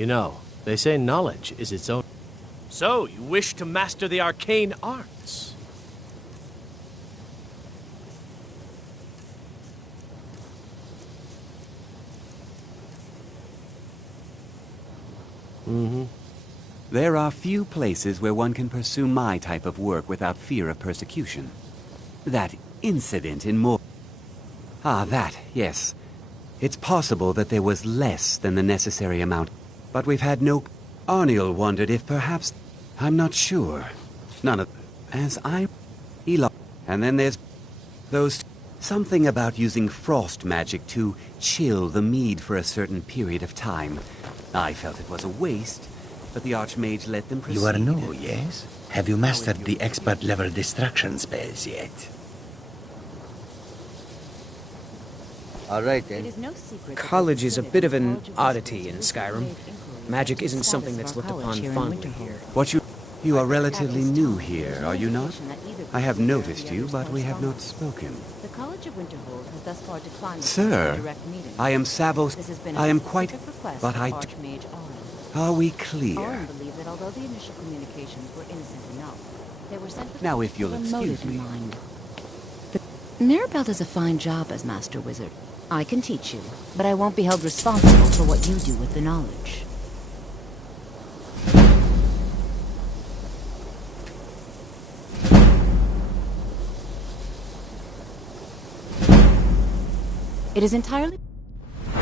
You know, they say knowledge is its own. So, you wish to master the arcane arts? There are few places where one can pursue my type of work without fear of persecution. That incident in that, yes. It's possible that there was less than the necessary amount, but we've had no... Arniel wondered if perhaps... I'm not sure. None of... And then there's... those... Something about using frost magic to chill the mead for a certain period of time. I felt it was a waste, but the Archmage let them proceed. You are new, yes? Have you mastered the expert-level distraction spells yet? All right, then. College is a bit of an oddity in Skyrim. Magic isn't something that's looked upon fondly here. You are relatively new here, are you not? I have noticed you, but we have not spoken. The College of Winterhold has thus far declined Sir, direct meetings. I am Savos. I am quite... But I... Archmage Auryn. Are we clear? Auryn believed that although the initial communications were innocent enough, they were sent with Now, if you'll a excuse motive in me. mind. Mirabelle does a fine job as Master Wizard. I can teach you, but I won't be held responsible for what you do with the knowledge. It is entirely... I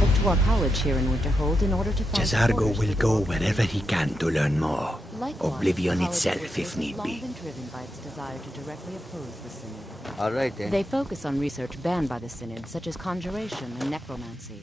look to our college here in Winterhold in order to find... Jazargo will go wherever he can to learn more. Likewise, Oblivion the College itself, of if Wizards need has be. long been driven by its desire to directly oppose the Synod. All right, then. They focus on research banned by the Synod, such as conjuration and necromancy.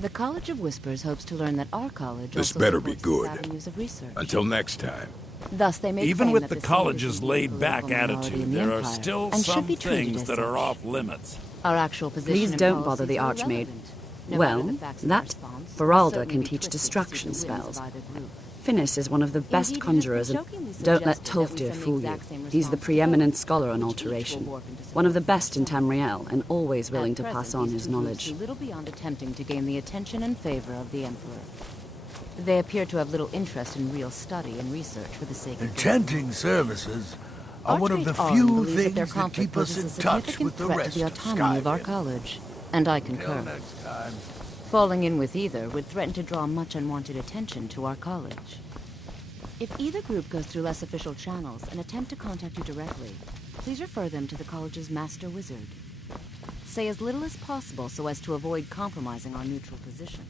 The College of Whispers hopes to learn that our college This also better be supports good. these avenues of research. Until next time. Thus, they may Even claim with that the Synod is college's the laid-back political minority attitude, in the there are Empire, still and some should be treated things as that are such. off limits. Our actual position Please and don't bother the policies are Archmage. irrelevant. No Well, matter the facts of that response, Feralda certainly can be teach twisted to suit distraction the whims spells. of either group. Finis is one of the best Indeed, it has been conjurers, and jokingly don't let suggested that we Tolfdir send the fool you. exact same He's the response preeminent to scholar on each will alteration, warp into one of the support best in of someone. Tamriel, and always willing At to present, pass on these his two groups knowledge. do little beyond attempting to gain the attention and favor of the Emperor. They appear to have little interest in real study and research for the sake of Enchanting services are one of the Archmage few Auryn believes that their things that conflict keep us poses in a touch significant with the threat rest to the of autonomy of our Skyrim. college, and I Till concur. next time. Falling in with either would threaten to draw much unwanted attention to our college. If either group goes through less official channels and attempt to contact you directly, please refer them to the college's Master Wizard. Say as little as possible so as to avoid compromising our neutral position.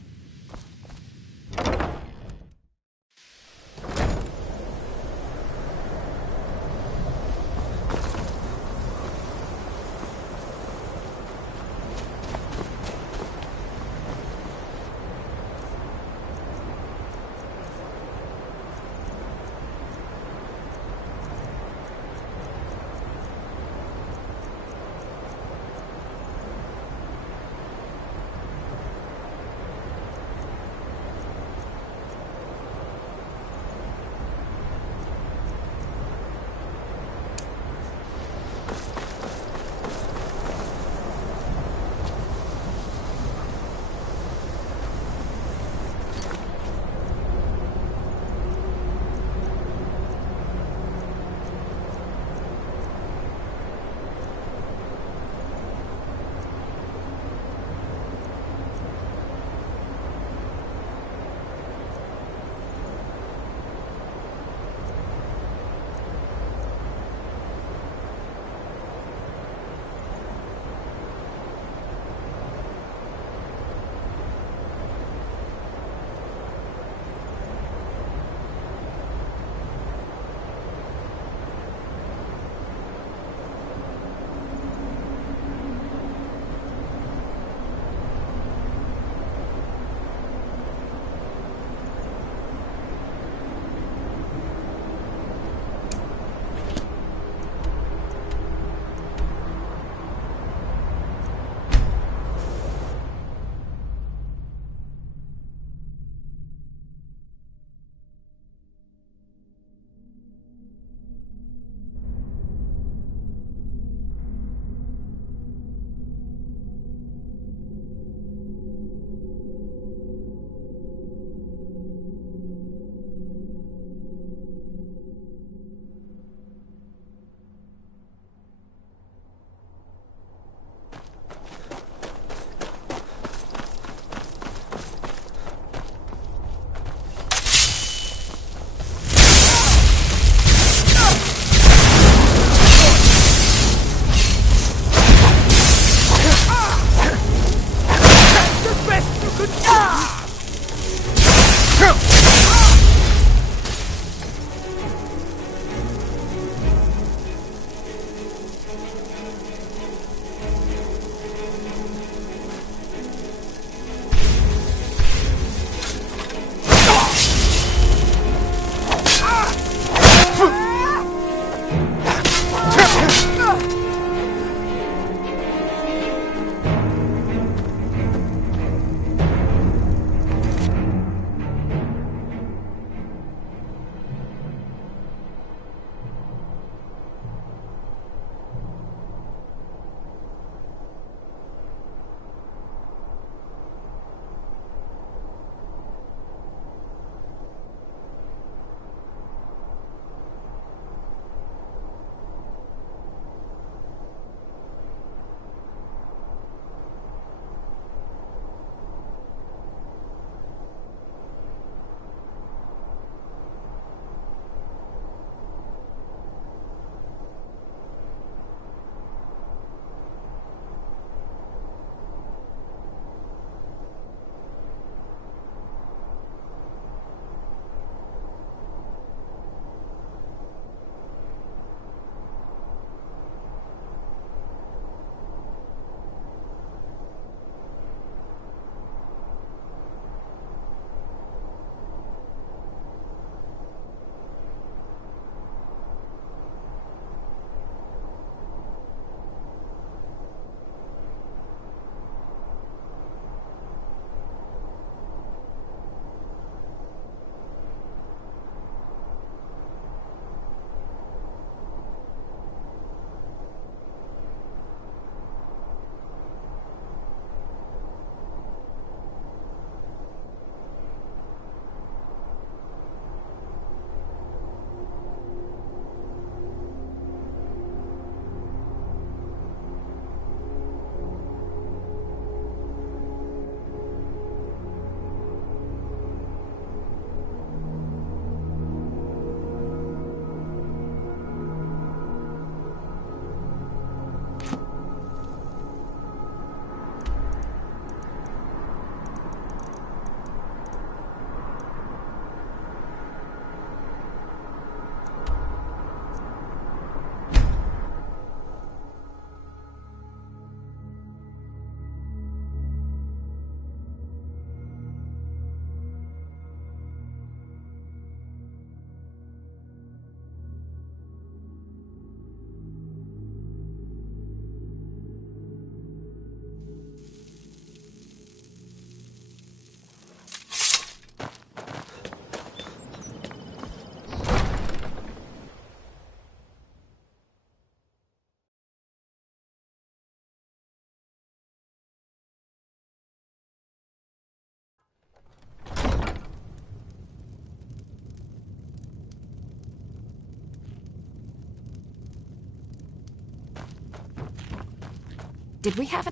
Did we have a...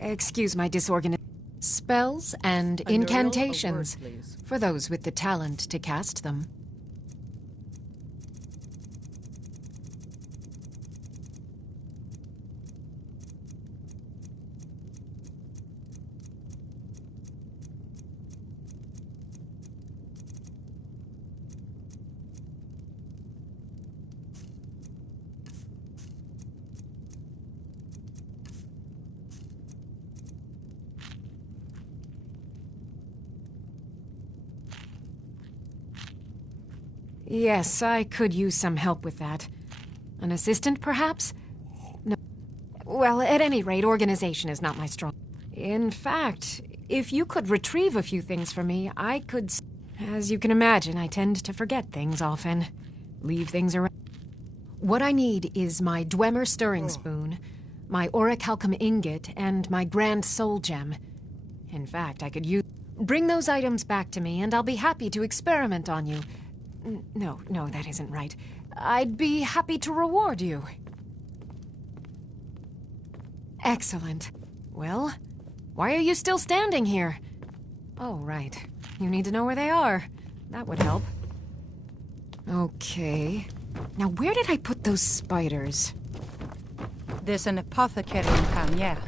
Excuse my disorganization. Spells and incantations. For those with the talent to cast them. Yes, I could use some help with that. An assistant, perhaps? No. Well, at any rate, organization is not my strong... In fact, if you could retrieve a few things for me, I could... As you can imagine, I tend to forget things often. Leave things around. What I need is my Dwemer stirring spoon, my orichalcum ingot, and my grand soul gem. In fact, I could use... Bring those items back to me, and I'll be happy to experiment on you. No, that isn't right. I'd be happy to reward you. Excellent. Well, why are you still standing here? Oh, right. You need to know where they are. That would help. Okay. Now, where did I put those spiders? There's an apothecary in town, yeah.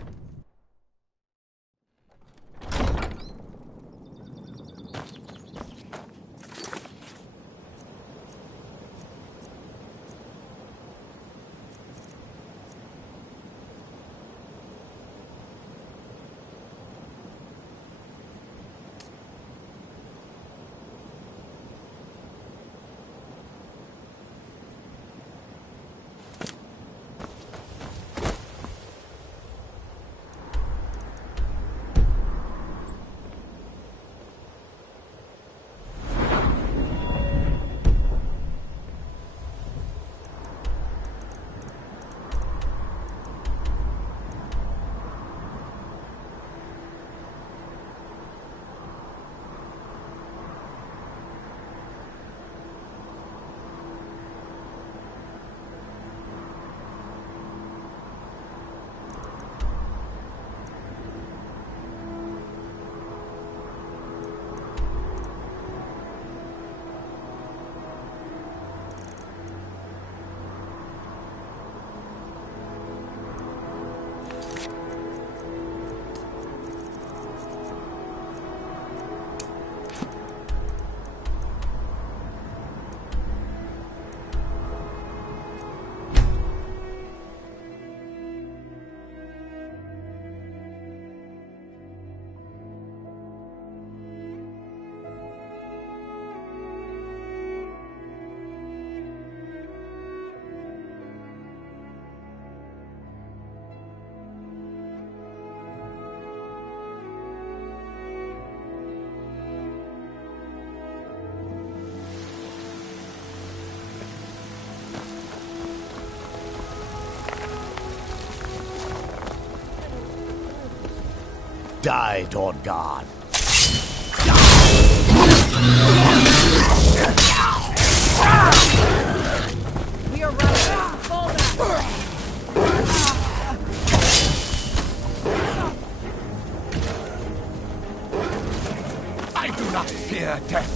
Die, Lord God. We are running. Fall back. I do not fear death.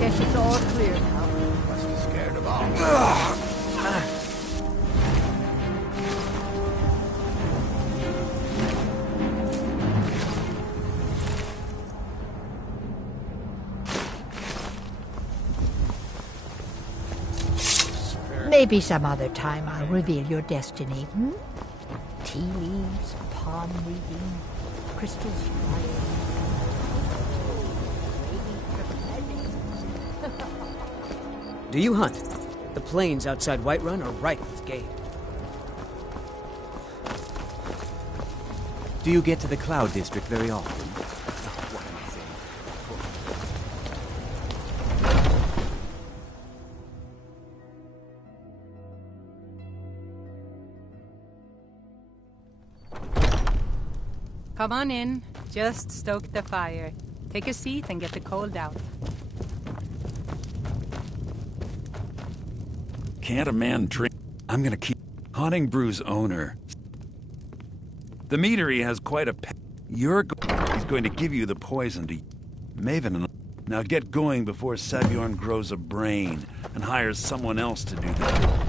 Guess it's all clear now. Must be scared of all. Maybe some other time I'll reveal your destiny, Tea leaves, palm reading, crystals flying. Do you hunt? The plains outside Whiterun are ripe with game. Do you get to the Cloud District very often? Come on in. Just stoke the fire. Take a seat and get the cold out. Can't a man drink? I'm gonna keep Haunting Brew's owner. The meadery has quite a pet. He's going to give you the poison to Maven and... Now get going before Saviorn grows a brain and hires someone else to do the job.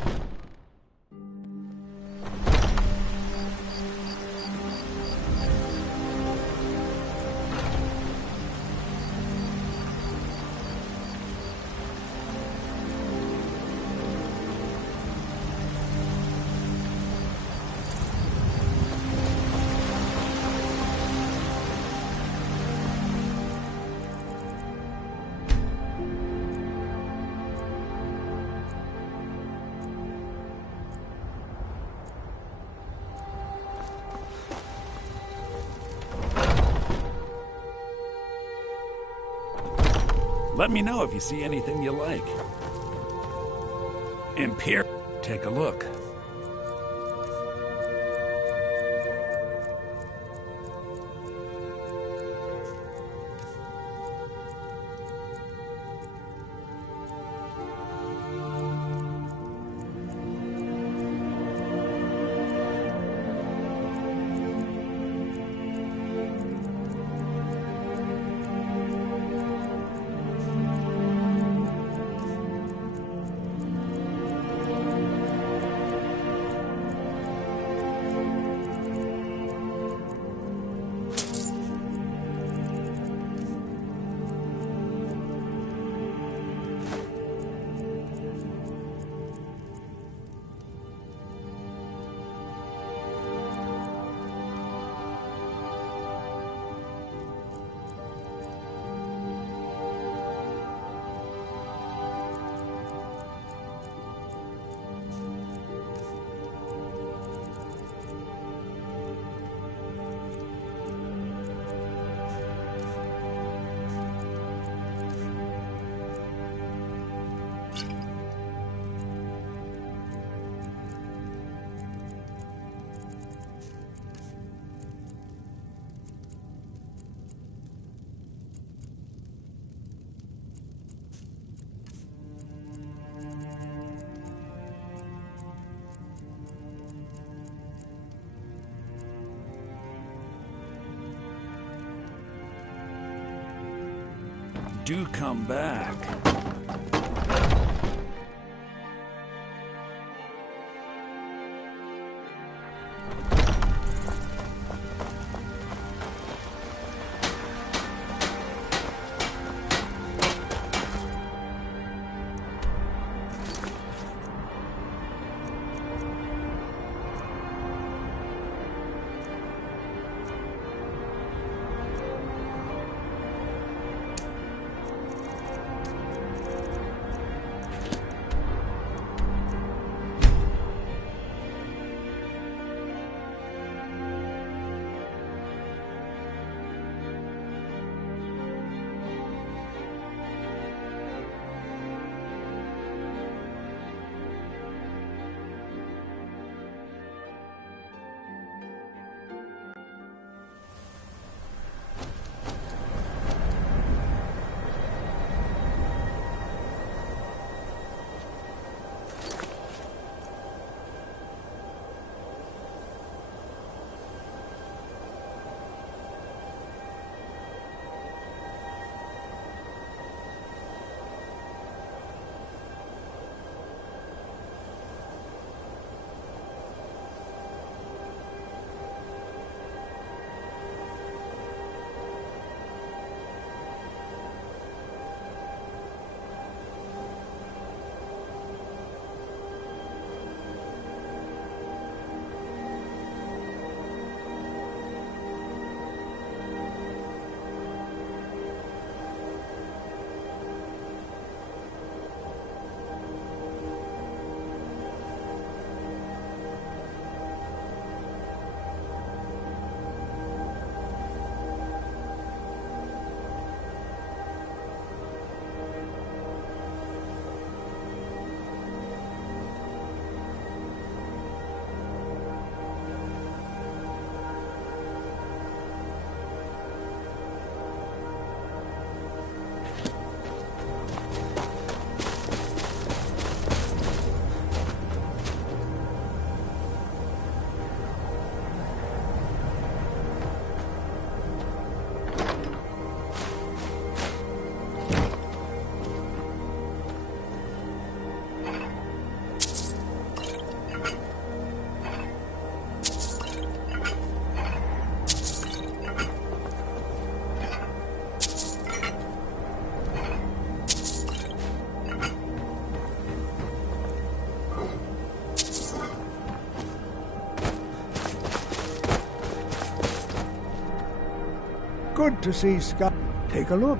Let me know if you see anything you like. Take a look. Do come back. good to see Sky. Take a look.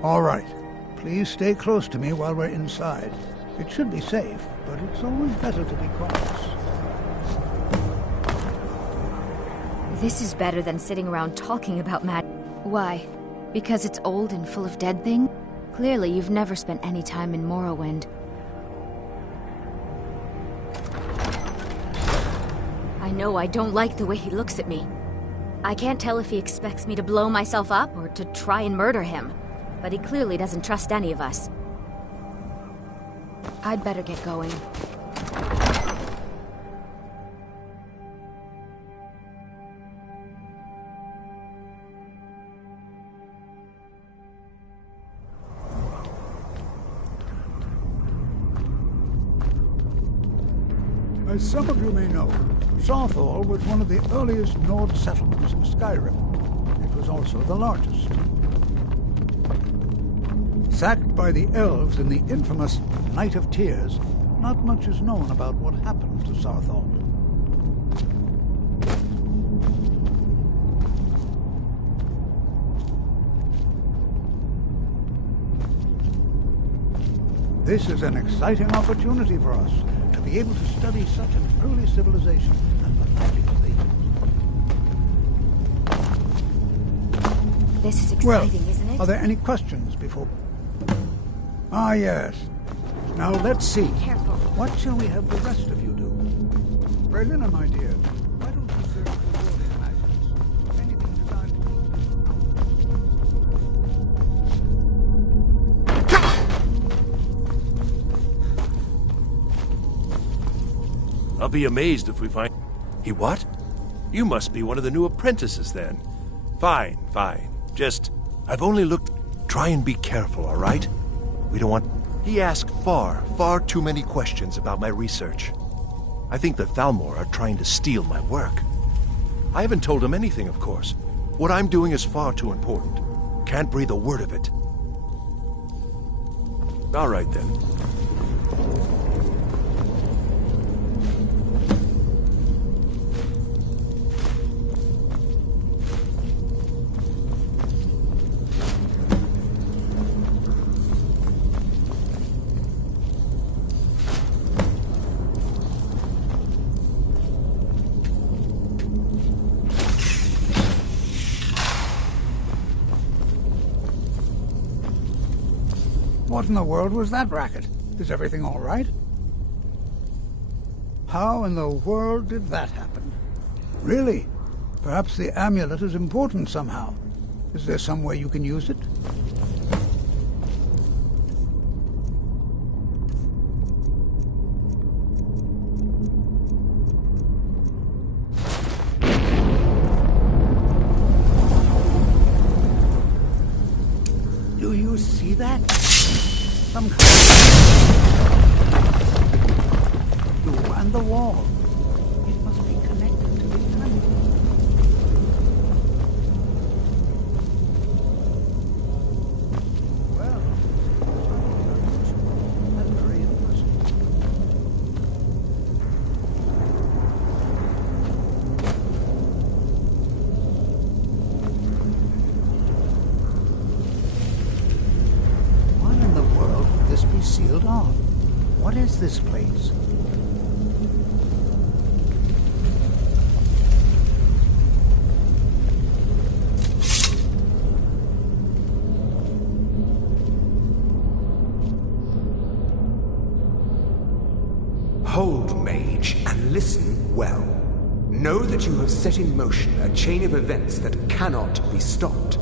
All right. Please stay close to me while we're inside. It should be safe, but it's always better to be cautious. This is better than sitting around talking about magic. Why? Because it's old and full of dead things? Clearly, you've never spent any time in Morrowind. I know I don't like the way he looks at me. I can't tell if he expects me to blow myself up or to try and murder him. But he clearly doesn't trust any of us. I'd better get going. As some of you may know, Southall was one of the earliest Nord settlements in Skyrim. It was also the largest. Sacked by the elves in the infamous Night of Tears, not much is known about what happened to Southall. This is an exciting opportunity for us to be able to study such an early civilization and the magic they used. This is exciting, isn't it? Are there any questions before... Ah, yes. Now let's see. Careful. What shall we have the rest of you do? Berliner, my dear, why don't you search the world of magics? Anything designed... I'll be amazed if we find... He what? You must be one of the new apprentices, then. Fine, fine. Just... I've only looked... Try and be careful, all right? We don't want... He asked far too many questions about my research. I think the Thalmor are trying to steal my work. I haven't told him anything, of course. What I'm doing is far too important. Can't breathe a word of it. All right, then. What in the world was that racket? Is everything all right? How in the world did that happen? Really? Perhaps the amulet is important somehow. Is there some way you can use it? Do you see that? Some kind of... You and the wall. It must be connected to the amulet. Well, that's very interesting. Why in the world would this be sealed off? What is this place? Hold, mage, and listen well. Know that you have set in motion a chain of events that cannot be stopped.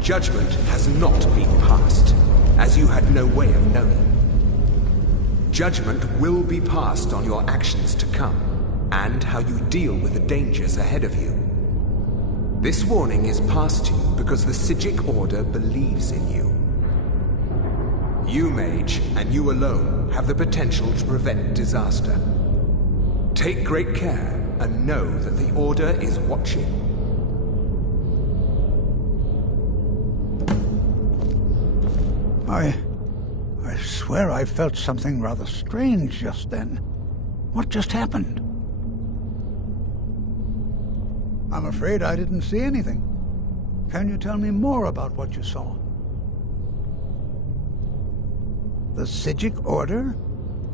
Judgment has not been passed, as you had no way of knowing. Judgment will be passed on your actions to come, and how you deal with the dangers ahead of you. This warning is passed to you because the Psijic Order believes in you. You, Mage, and you alone, have the potential to prevent disaster. Take great care, and know that the Order is watching. I swear I felt something rather strange just then. What just happened? I'm afraid I didn't see anything. Can you tell me more about what you saw? The Psijic Order?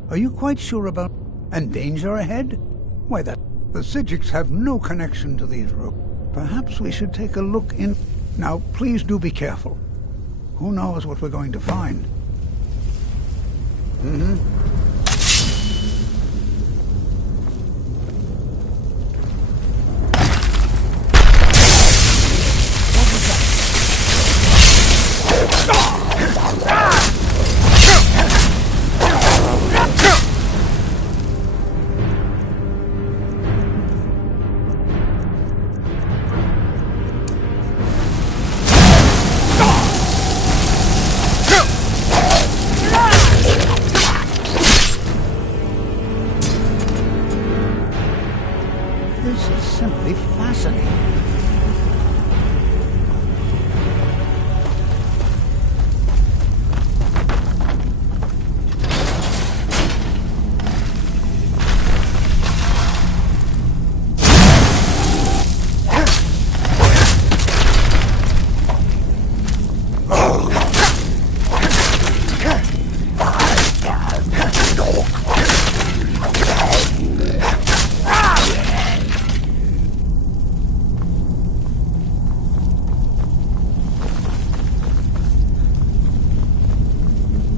Are you quite sure about... and danger ahead? Why, the Psijics have no connection to these routes. Perhaps we should take a look in... Now, please do be careful. Who knows what we're going to find? This is simply fascinating.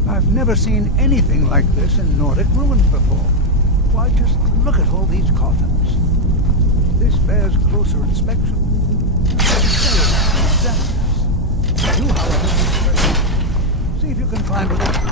I've never seen anything like this in Nordic ruins before. Why, just look at all these coffins. This bears closer inspection. You, however, see if you can find what it...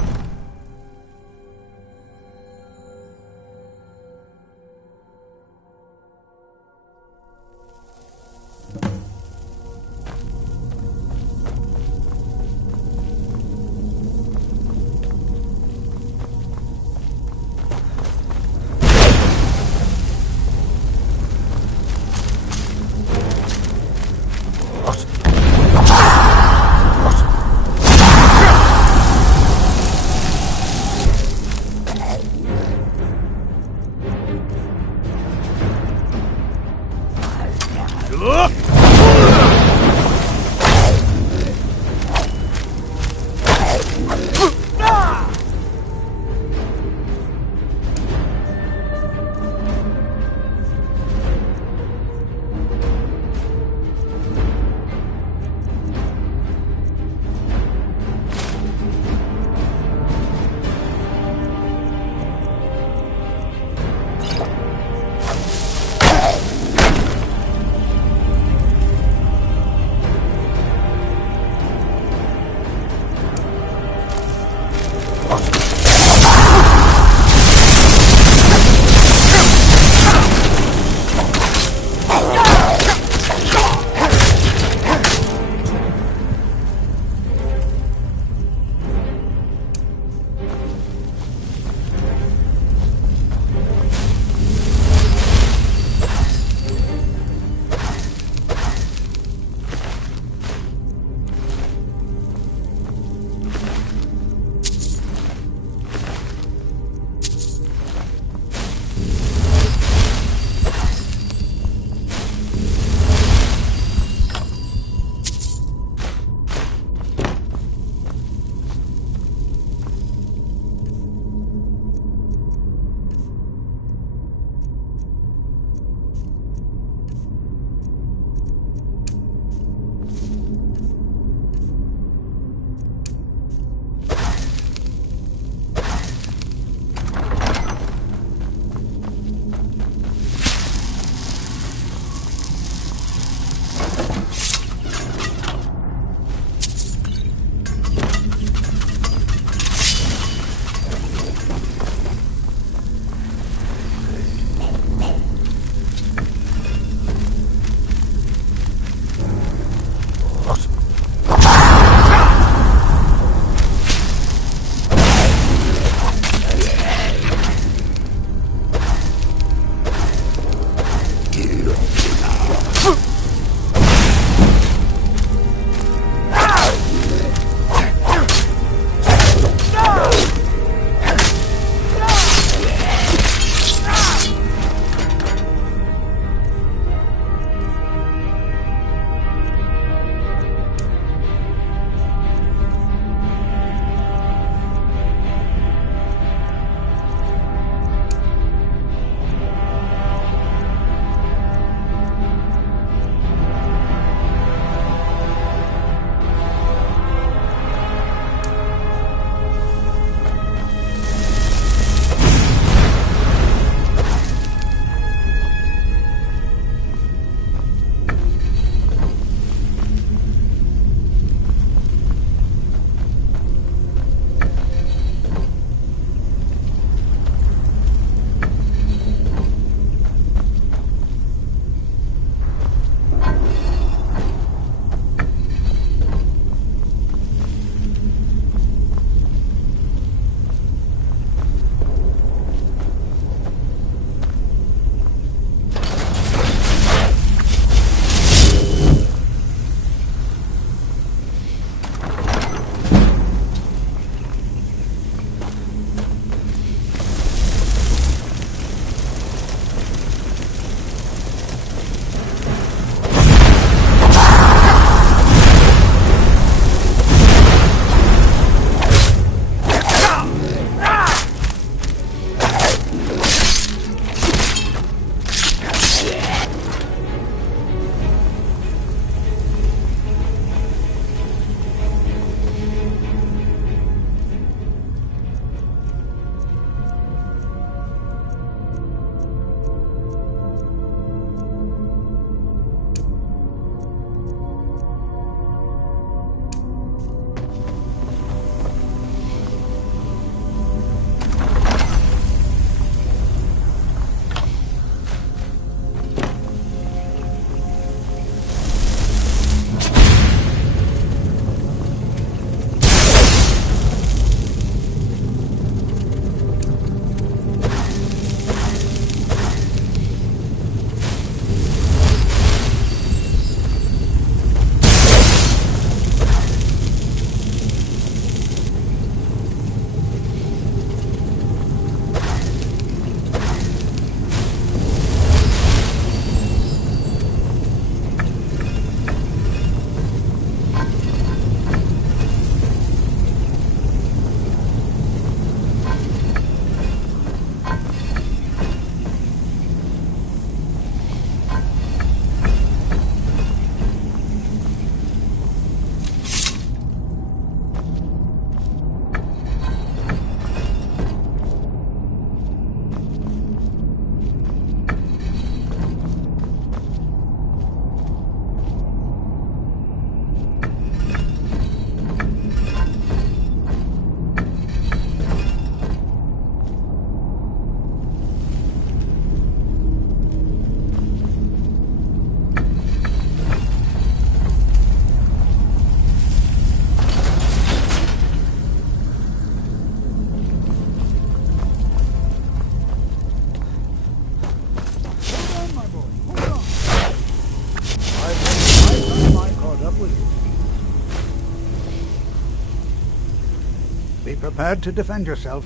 prepared to defend yourself.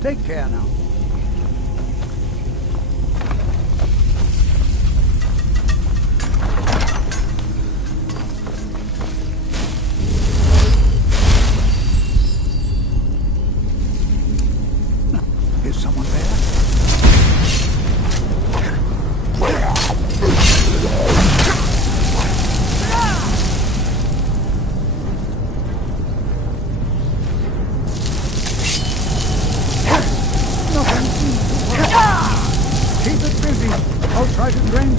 Take care now. Is someone there? Keep it busy. I'll try to drain.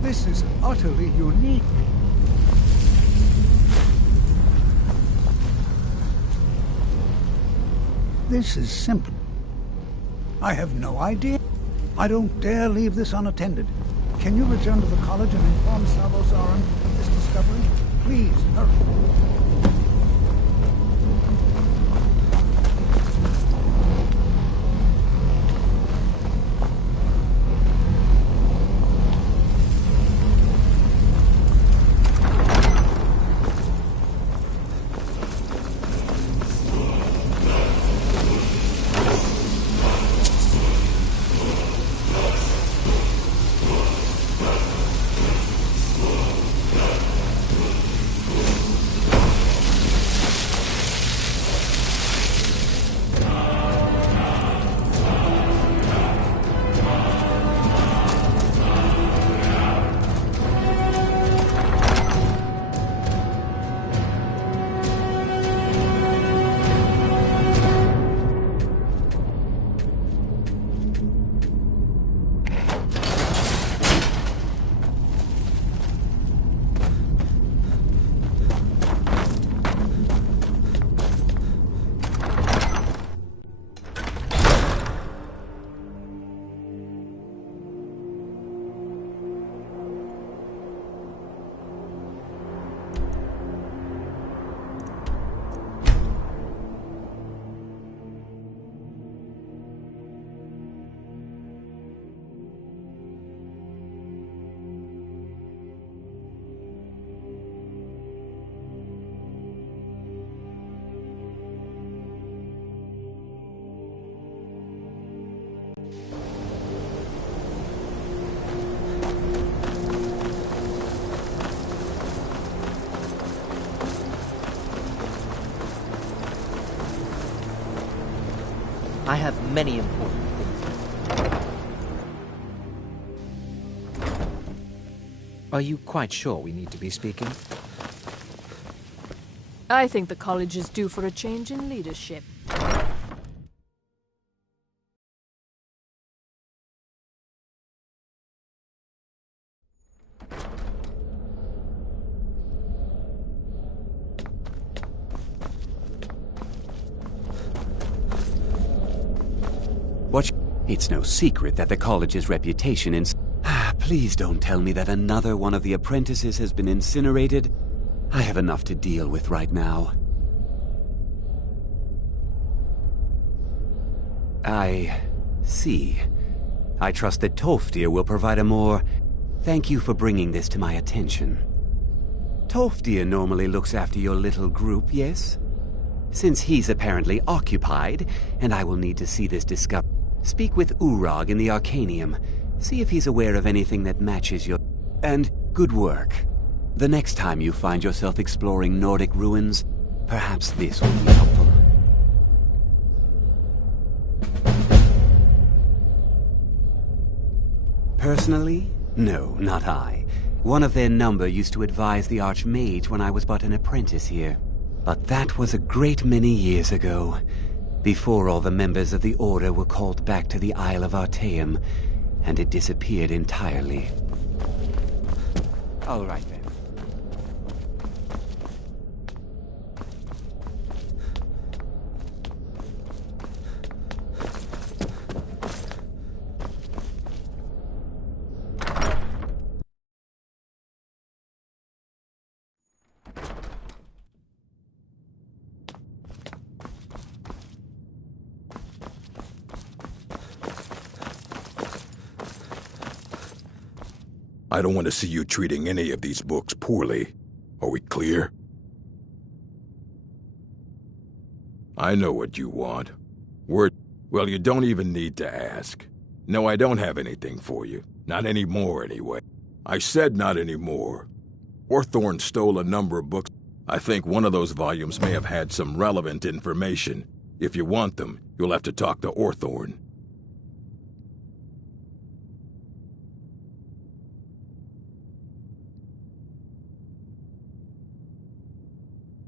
This is utterly unique. This is simple. I have no idea. I don't dare leave this unattended. Can you return to the college and inform Savo Zaran of this discovery? Please, hurry. I have many important things. Are you quite sure we need to be speaking? I think the college is due for a change in leadership. It's no secret that the college's reputation in... Please don't tell me that another one of the apprentices has been incinerated. I have enough to deal with right now. I see. I trust that Tolfdir will provide a more... Thank you for bringing this to my attention. Tolfdir normally looks after your little group, yes? Since he's apparently occupied, and I will need to see this discovery. Speak with Urag in the Arcanium. See if he's aware of anything that matches your... And good work. The next time you find yourself exploring Nordic ruins, perhaps this will be helpful. Personally? No, not I. One of their number used to advise the Archmage when I was but an apprentice here. But that was a great many years ago. Before all the members of the Order were called back to the Isle of Artaeum, and it disappeared entirely. All right, then. I don't want to see you treating any of these books poorly. Are we clear? I know what you want. Well, you don't even need to ask. No, I don't have anything for you. Not anymore, anyway. I said not anymore. Orthorn stole a number of books. I think one of those volumes may have had some relevant information. If you want them, you'll have to talk to Orthorn.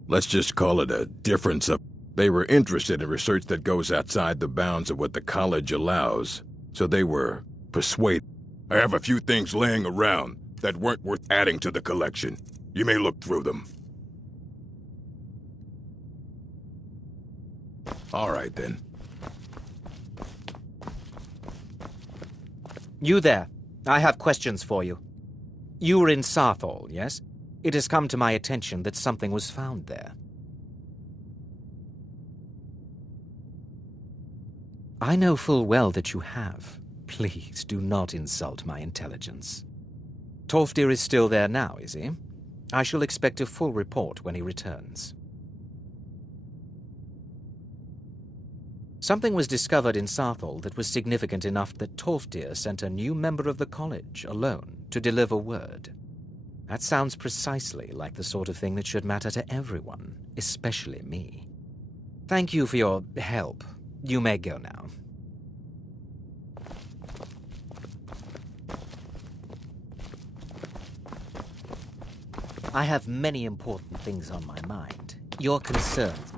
Let's just call it a difference of... They were interested in research that goes outside the bounds of what the college allows, so they were persuaded. I have a few things laying around that weren't worth adding to the collection. You may look through them. All right, then. You there. I have questions for you. You were in Sarthal, yes? It has come to my attention that something was found there. I know full well that you have. Please do not insult my intelligence. Tolfdir is still there now, is he? I shall expect a full report when he returns. Something was discovered in Sarthal that was significant enough that Tolfdir sent a new member of the college, alone, to deliver word. That sounds precisely like the sort of thing that should matter to everyone, especially me. Thank you for your help. You may go now. I have many important things on my mind. Your concerns...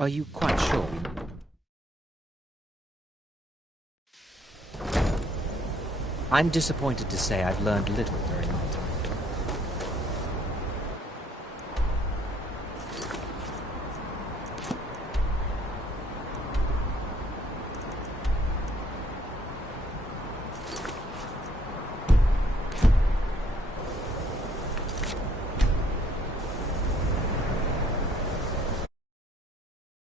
Are you quite sure we... I'm disappointed to say I've learned little during